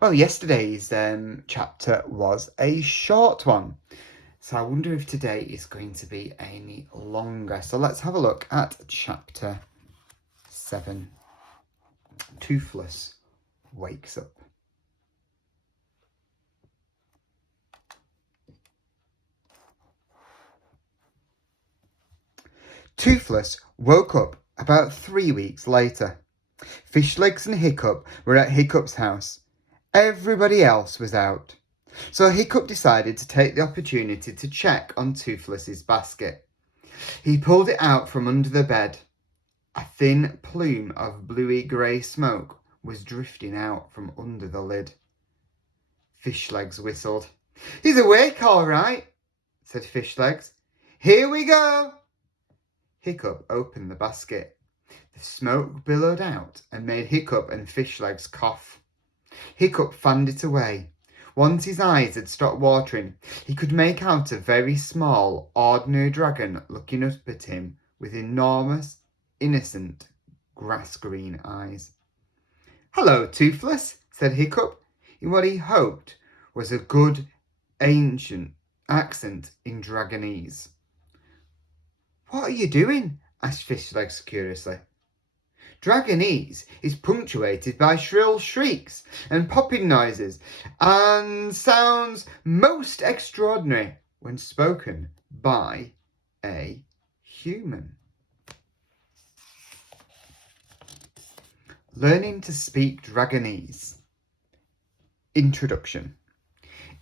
Well, yesterday's chapter was a short one, so I wonder if today is going to be any longer. So let's have a look at chapter 7. Toothless wakes up. Toothless woke up about 3 weeks later. Fishlegs and Hiccup were at Hiccup's house. Everybody else was out. So Hiccup decided to take the opportunity to check on Toothless's basket. He pulled it out from under the bed. A thin plume of bluey-grey smoke was drifting out from under the lid. Fishlegs whistled. "He's awake all right," said Fishlegs. "Here we go." Hiccup opened the basket. The smoke billowed out and made Hiccup and Fishlegs cough. Hiccup fanned it away. Once his eyes had stopped watering, he could make out a very small, ordinary dragon looking up at him with enormous, innocent, grass-green eyes. "Hello, Toothless," said Hiccup, in what he hoped was a good, ancient accent in Dragonese. "What are you doing?" asked Fishlegs curiously. Dragonese is punctuated by shrill shrieks and popping noises and sounds most extraordinary when spoken by a human. Learning to speak Dragonese. Introduction.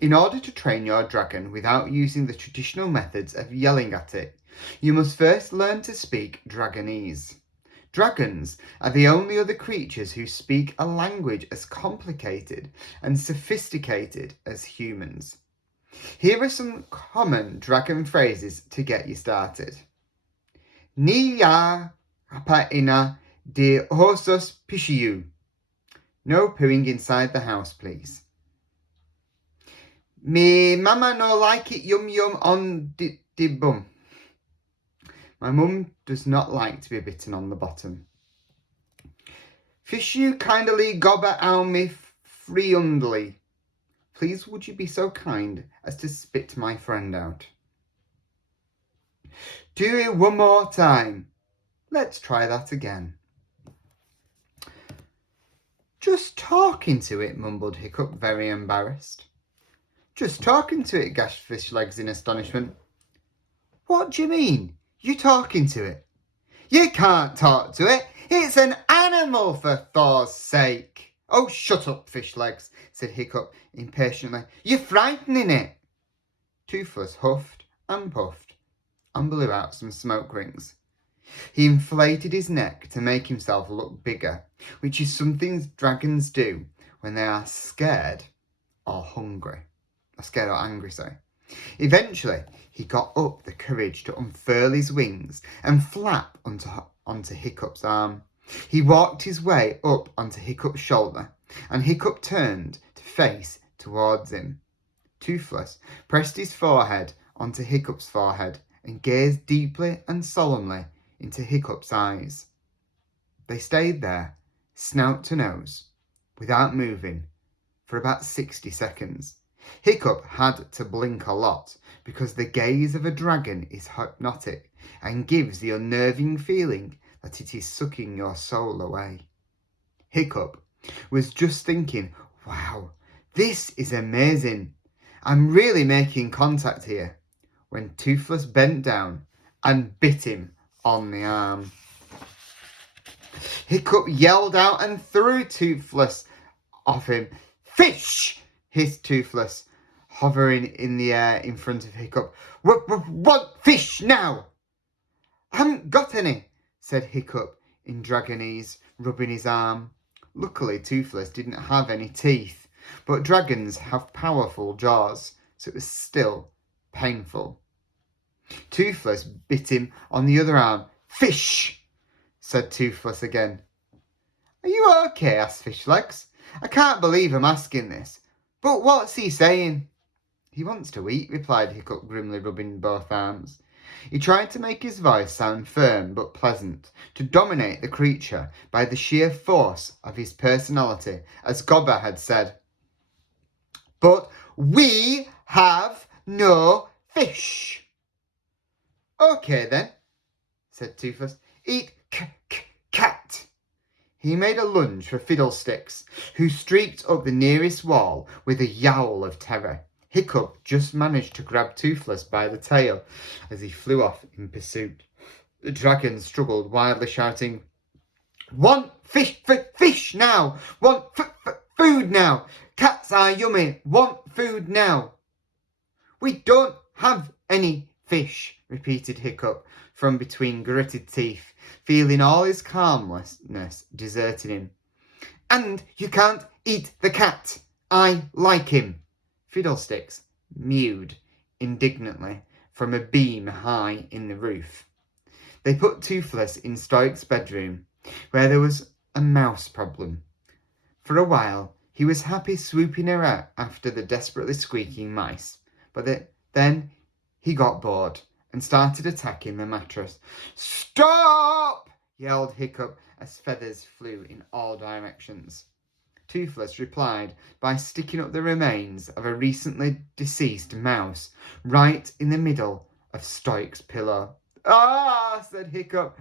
In order to train your dragon without using the traditional methods of yelling at it, you must first learn to speak Dragonese. Dragons are the only other creatures who speak a language as complicated and sophisticated as humans. Here are some common dragon phrases to get you started. Ni ya rapaina de osos pishiu. No pooing inside the house, please. Me mama no like it yum yum on di bum. My mum does not like to be bitten on the bottom. Fish you kindly gobber out me friundly. Please would you be so kind as to spit my friend out. Do it one more time. Let's try that again. Just talking to it, mumbled Hiccup, very embarrassed. Just talking to it, gasped Fishlegs in astonishment. What do you mean? You talking to it? You can't talk to it. It's an animal, for Thor's sake. Oh, shut up, Fishlegs, said Hiccup impatiently. You're frightening it. Toothless huffed and puffed and blew out some smoke rings. He inflated his neck to make himself look bigger, which is something dragons do when they are scared or hungry. Scared or angry, sorry. Eventually, he got up the courage to unfurl his wings and flap onto Hiccup's arm. He walked his way up onto Hiccup's shoulder, and Hiccup turned to face towards him. Toothless pressed his forehead onto Hiccup's forehead and gazed deeply and solemnly into Hiccup's eyes. They stayed there, snout to nose, without moving, for about 60 seconds. Hiccup had to blink a lot because the gaze of a dragon is hypnotic and gives the unnerving feeling that it is sucking your soul away. Hiccup was just thinking, wow, this is amazing. I'm really making contact here, when Toothless bent down and bit him on the arm. Hiccup yelled out and threw Toothless off him. Fish! Hissed Toothless, hovering in the air in front of Hiccup. What fish now? I haven't got any, said Hiccup in Dragonese, rubbing his arm. Luckily, Toothless didn't have any teeth, but dragons have powerful jaws, so it was still painful. Toothless bit him on the other arm. Fish, said Toothless again. Are you okay? Asked Fishlegs. I can't believe I'm asking this, but what's he saying? He wants to eat, replied Hiccup, grimly rubbing both arms. He tried to make his voice sound firm but pleasant, to dominate the creature by the sheer force of his personality, as Gobber had said. But we have no fish. Okay then, said Toothless. Eat cat. He made a lunge for Fiddlesticks, who streaked up the nearest wall with a yowl of terror. Hiccup just managed to grab Toothless by the tail as he flew off in pursuit. The dragon struggled wildly, shouting, "Want fish now! Want food now! Cats are yummy! Want food now!" "We don't have any fish," repeated Hiccup from between gritted teeth, feeling all his calmness deserting him. "And you can't eat the cat. I like him." Fiddlesticks mewed indignantly from a beam high in the roof. They put Toothless in Stoick's bedroom, where there was a mouse problem. For a while, he was happy swooping around after the desperately squeaking mice, but then he got bored and started attacking the mattress. "Stop!" yelled Hiccup as feathers flew in all directions. Toothless replied by sticking up the remains of a recently deceased mouse right in the middle of Stoick's pillow. "Ah!" said Hiccup.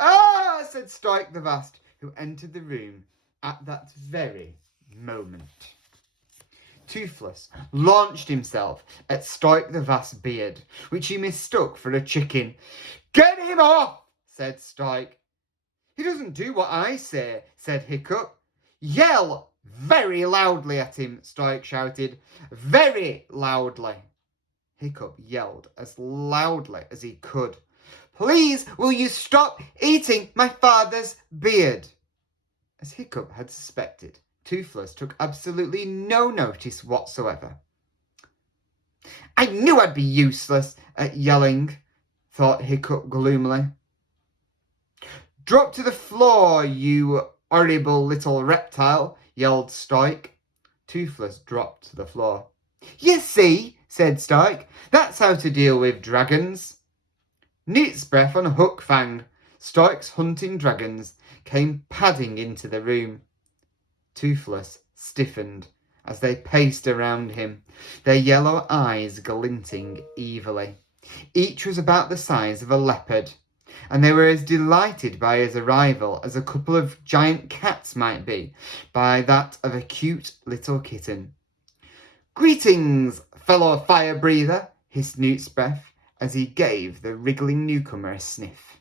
"Ah!" said Stoick the Vast, who entered the room at that very moment. Toothless launched himself at Stoick the Vast's beard, which he mistook for a chicken. "Get him off!" said Stoick. "He doesn't do what I say," said Hiccup. "Yell very loudly at him," Stoick shouted. "Very loudly." Hiccup yelled as loudly as he could. "Please, will you stop eating my father's beard?" As Hiccup had suspected, Toothless took absolutely no notice whatsoever. "I knew I'd be useless at yelling," thought Hiccup gloomily. "Drop to the floor, you horrible little reptile," yelled Stoick. Toothless dropped to the floor. "You see," said Stoick, "that's how to deal with dragons." Newt's breath on Hook Fang, Stoick's hunting dragons, came padding into the room. Toothless stiffened as they paced around him, their yellow eyes glinting evilly. Each was about the size of a leopard, and they were as delighted by his arrival as a couple of giant cats might be by that of a cute little kitten. "Greetings, fellow fire breather," hissed Newt's breath as he gave the wriggling newcomer a sniff.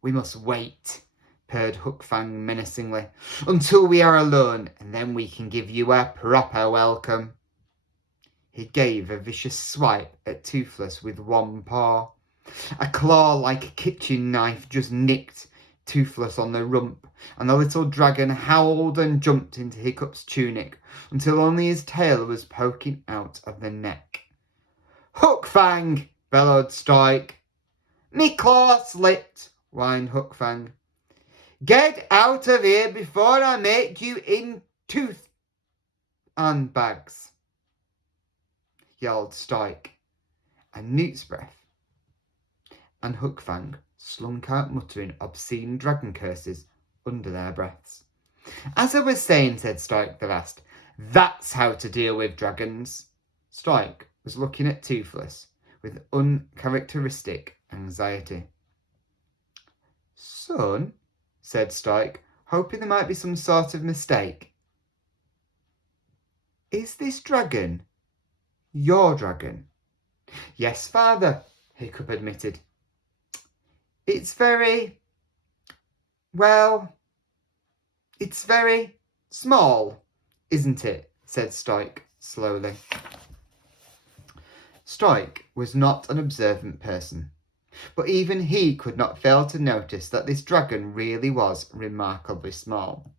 "We must wait," purred Hook Fang menacingly, "until we are alone, and then we can give you a proper welcome." He gave a vicious swipe at Toothless with one paw. A claw like a kitchen knife just nicked Toothless on the rump, and the little dragon howled and jumped into Hiccup's tunic until only his tail was poking out of the neck. "Hook Fang!" bellowed Stoick. "Me claw slipped," whined Hook Fang. "Get out of here before I make you in tooth and bags," yelled Stoick, and Newt's breath and Hook Fang slunk out muttering obscene dragon curses under their breaths. "As I was saying," said Stoick the Vast, "that's how to deal with dragons." Stoick was looking at Toothless with uncharacteristic anxiety. "Son," said Stoick, hoping there might be some sort of mistake, "is this dragon your dragon?" "Yes, father," Hiccup admitted. It's very small, isn't it?" said Stoick slowly. Stoick was not an observant person, but even he could not fail to notice that this dragon really was remarkably small.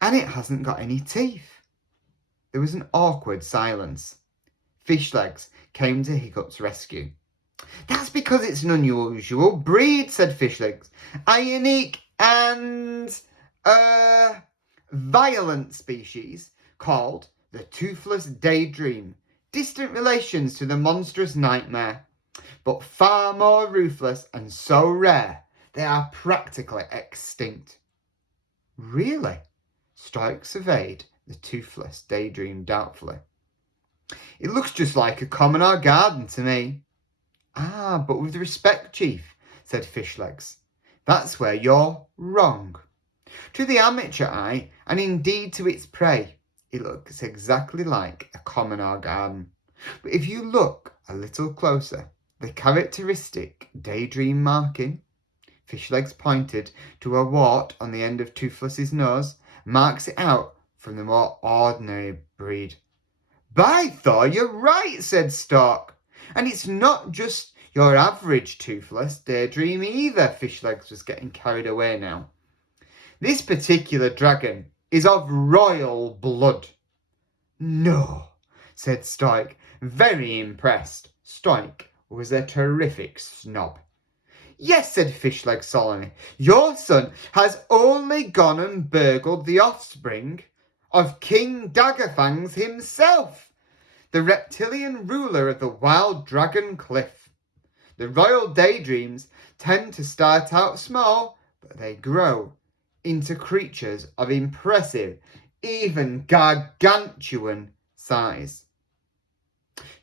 "And it hasn't got any teeth." There was an awkward silence. Fishlegs came to Hiccup's rescue. "That's because it's an unusual breed," said Fishlegs. "A unique and violent species called the Toothless Daydream. Distant relations to the monstrous Nightmare, but far more ruthless and so rare they are practically extinct." "Really?" Stoick surveyed The Toothless daydreamed doubtfully. It looks just like a commoner garden to me. Ah, but with respect, Chief, said Fishlegs, that's where you're wrong. To the amateur eye, and indeed to its prey, it looks exactly like a commoner garden. But if you look a little closer, the characteristic daydream marking, Fishlegs pointed to a wart on the end of Toothless's nose, marks it out from the more ordinary breed. By Thor, you're right, said Stoick. And it's not just your average Toothless daydream either. Fishlegs was getting carried away now. This particular dragon is of royal blood. No, said Stoick, very impressed. Stoick was a terrific snob. Yes, said Fishlegs solemnly, your son has only gone and burgled the offspring of King Daggerfangs himself, the reptilian ruler of the wild dragon cliff. The royal daydreams tend to start out small, but they grow into creatures of impressive, even gargantuan size.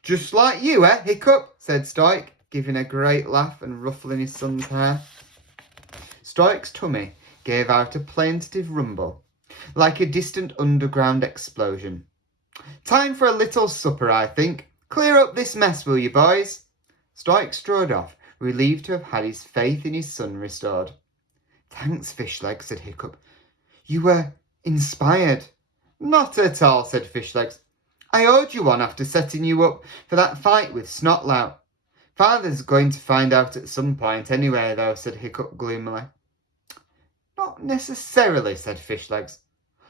Just like you, Hiccup, said Stoick, giving a great laugh and ruffling his son's hair. Stoick's tummy gave out a plaintive rumble, like a distant underground explosion. Time for a little supper, I think. Clear up this mess, will you, boys? Stoick strode off, relieved to have had his faith in his son restored. Thanks, Fishlegs, said Hiccup. You were inspired. Not at all, said Fishlegs. I owed you one after setting you up for that fight with Snotlout. Father's going to find out at some point anyway, though, said Hiccup gloomily. Not necessarily, said Fishlegs.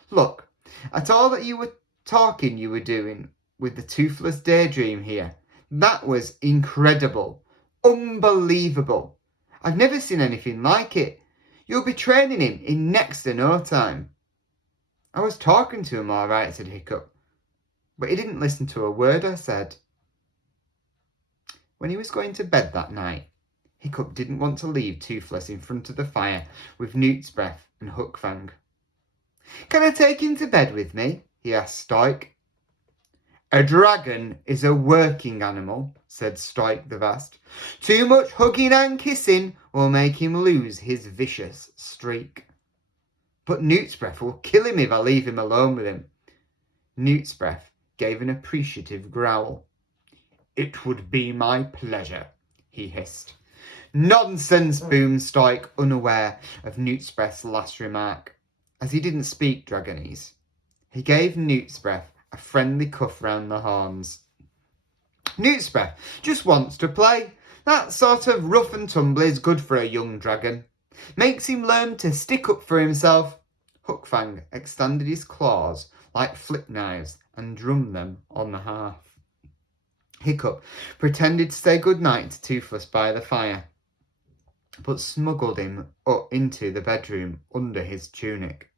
Look, at all that you were doing with the Toothless daydream here, that was incredible, unbelievable. I've never seen anything like it. You'll be training him in next to no time. I was talking to him all right, said Hiccup, but he didn't listen to a word I said. When he was going to bed that night, Hiccup didn't want to leave Toothless in front of the fire with Newt's Breath and Hookfang. Can I take him to bed with me? He asked Stoick. A dragon is a working animal, said Stoick the Vast. Too much hugging and kissing will make him lose his vicious streak. But Newt's Breath will kill him if I leave him alone with him. Newt's Breath gave an appreciative growl. It would be my pleasure, he hissed. Nonsense, boomed Stoick, unaware of Newt's Breath's last remark. As he didn't speak Dragonese, he gave Newt's Breath a friendly cuff round the horns. Newt's Breath just wants to play. That sort of rough and tumble is good for a young dragon. Makes him learn to stick up for himself. Hookfang extended his claws like flip knives and drummed them on the hearth. Hiccup pretended to say good night to Toothless by the fire, but smuggled him up into the bedroom under his tunic.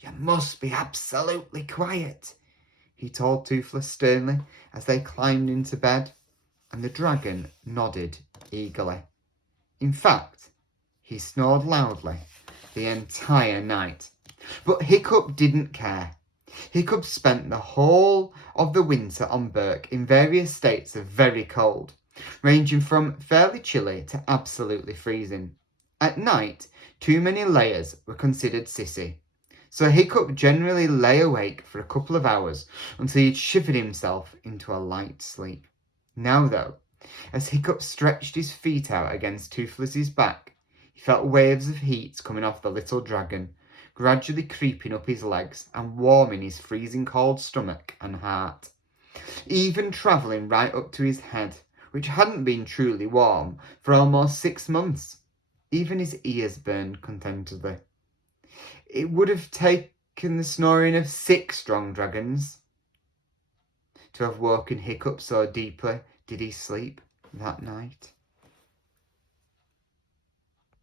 You must be absolutely quiet, he told Toothless sternly as they climbed into bed, and the dragon nodded eagerly. In fact, he snored loudly the entire night. But Hiccup didn't care. Hiccup spent the whole of the winter on Berk in various states of very cold, ranging from fairly chilly to absolutely freezing. At night, too many layers were considered sissy, so Hiccup generally lay awake for a couple of hours until he'd shivered himself into a light sleep. Now, though, as Hiccup stretched his feet out against Toothless's back, he felt waves of heat coming off the little dragon, gradually creeping up his legs and warming his freezing cold stomach and heart, even travelling right up to his head, which hadn't been truly warm for almost 6 months. Even his ears burned contentedly. It would have taken the snoring of 6 strong dragons to have woken Hiccup, so deeply did he sleep that night.